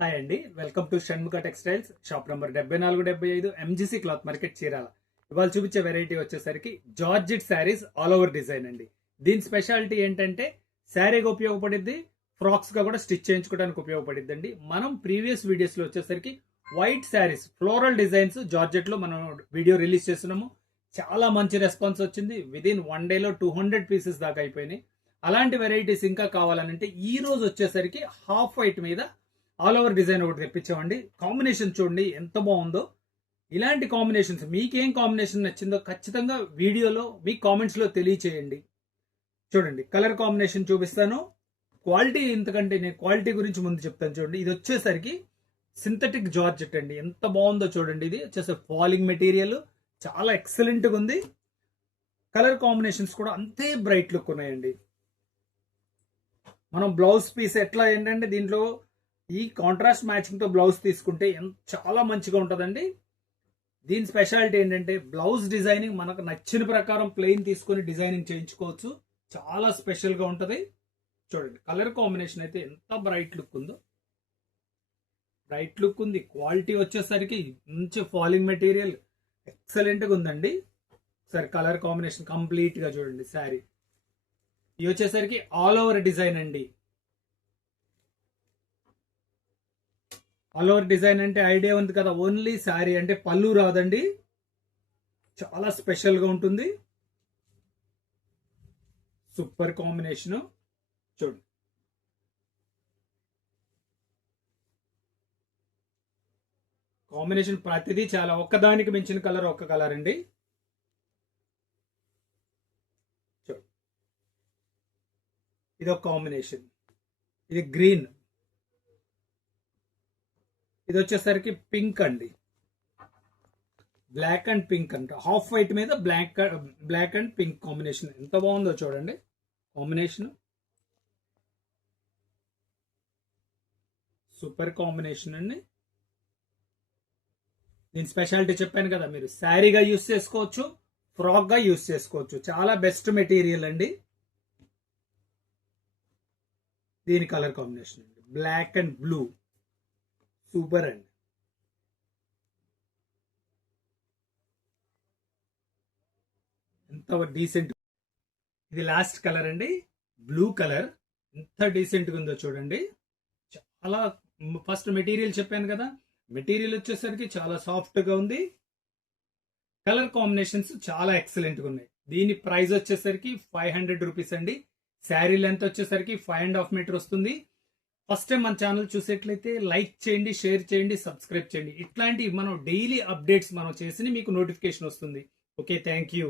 Hi అండి, welcome to Shanmukha textiles. Shop number 7475 MGC cloth market Chirala. ఇవాళ చూపించే వెరైటీ వచ్చేసరికి georgette saris all over design అండి. దీని స్పెషాలిటీ ఏంటంటే శారీగా ఉపయోగపడిద్ది, ఫ్రాక్స్ గా కూడా స్టిచ్ చేయించుకోవడానికి ఉపయోగపడిద్ది అండి. మనం ప్రీవియస్ వీడియోస్ లో వచ్చేసరికి white saris floral designs georgette లో మనం వీడియో రిలీజ్ చేస్తున్నాము. చాలా మంచి రెస్పాన్స్ వచ్చింది. విదిన్ 1 డేలో 200 పీసెస్ దాకా అయిపోయినాయి. అలాంటి వెరైటీస్ ఇంకా కావాలనంటే ఈ రోజు వచ్చేసరికి హాఫ్ వైట్ మీద ఆల్ ఓవర్ డిజైన్ ఒకటి తెప్పించామండి. కాంబినేషన్ చూడండి ఎంత బాగుందో. ఇలాంటి కాంబినేషన్స్ మీకేం కాంబినేషన్ నచ్చిందో ఖచ్చితంగా వీడియోలో మీ కామెంట్స్ లో తెలియచేయండి. చూడండి, కలర్ కాంబినేషన్ చూపిస్తాను. క్వాలిటీ ఎంతకంటే నేను క్వాలిటీ గురించి ముందు చెప్తాను. చూడండి, ఇది వచ్చేసరికి సింథటిక్ జార్జెట్ అండి. ఎంత బాగుందో చూడండి. ఇది వచ్చేసి ఫాలింగ్ మెటీరియల్, చాలా ఎక్సలెంట్ గా ఉంది. కలర్ కాంబినేషన్స్ కూడా అంతే బ్రైట్ లుక్ ఉన్నాయండి. మనం బ్లౌజ్ పీస్ ఎట్లా ఏంటంటే దీంట్లో ఈ కాంట్రాస్ట్ మ్యాచింగ్ తో బ్లౌజ్ తీసుకుంటే చాలా మంచిగా ఉంటుందండి. దీని స్పెషాలిటీ ఏంటంటే బ్లౌజ్ డిజైనింగ్ మనకు నచ్చిన ప్రకారం ప్లెయిన్ తీసుకొని డిజైనింగ్ చేయించుకోవచ్చు. చాలా స్పెషల్ గా ఉంటది. చూడండి, కలర్ కాంబినేషన్ అయితే ఎంత బ్రైట్ లుక్ ఉందో. బ్రైట్ లుక్ ఉంది. క్వాలిటీ వచ్చేసరికి మంచి ఫాలింగ్ మెటీరియల్ ఎక్సలెంట్ గా ఉందండి. సరే, కలర్ కాంబినేషన్ కంప్లీట్ గా చూడండి. శారీ ఇది వచ్చేసరికి ఆల్ ఓవర్ డిజైన్ అండి. ఆల్ ఓవర్ డిజైన్ అంటే ఐడియా ఉంది కదా. ఓన్లీ శారీ అంటే పళ్ళు రాదండి. చాలా స్పెషల్ గా ఉంటుంది. Super combination. చూడండి, కాంబినేషన్ ప్రతిదీ చాలా ఒక్కదానికి మించిన కలర్ ఒక్క కలర్ అండి. చూడండి, ఇది ఒక కాంబినేషన్. ఇది గ్రీన్. ఇది వచ్చేసరికి పింక్ అండి. బ్లాక్ అండ్ పింక్ అంట. హాఫ్ వైట్ మీద బ్లాక్ అండ్ పింక్ కాంబినేషన్ ఎంత బాగుందో చూడండి. కాంబినేషన్ సూపర్ కాంబినేషన్ అండి. దీని స్పెషాలిటీ చెప్పాను కదా, మీరు శారీగా యూస్ చేసుకోవచ్చు, ఫ్రాక్ గా యూస్ చేసుకోవచ్చు. చాలా బెస్ట్ మెటీరియల్ అండి. దీని కలర్ కాంబినేషన్ అండి బ్లాక్ అండ్ బ్లూ. సూపర్ అండి. ఎంత డీసెంట్. ఇది లాస్ట్ కలర్ అండి, బ్లూ కలర్. ఎంత డీసెంట్ గా ఉందో చూడండి. చాలా ఫస్ట్ మెటీరియల్ చెప్పాను కదా, మెటీరియల్ వచ్చేసరికి చాలా సాఫ్ట్ గా ఉంది. కలర్ కాంబినేషన్స్ చాలా ఎక్సలెంట్ గా ఉన్నాయి. దీని ప్రైస్ వచ్చేసరికి 500 రూపీస్ అండి. శారీ లెంత్ వచ్చేసరికి 5.5 మీటర్ వస్తుంది. ఫస్ట్ టైం మన ఛానల్ చూసేట్లయితే లైక్ చేయండి, షేర్ చేయండి, సబ్స్క్రైబ్ చేయండి. ఇట్లాంటి మనం డైలీ అప్డేట్స్ మనం చేసి మీకు నోటిఫికేషన్ వస్తుంది. Okay, thank you.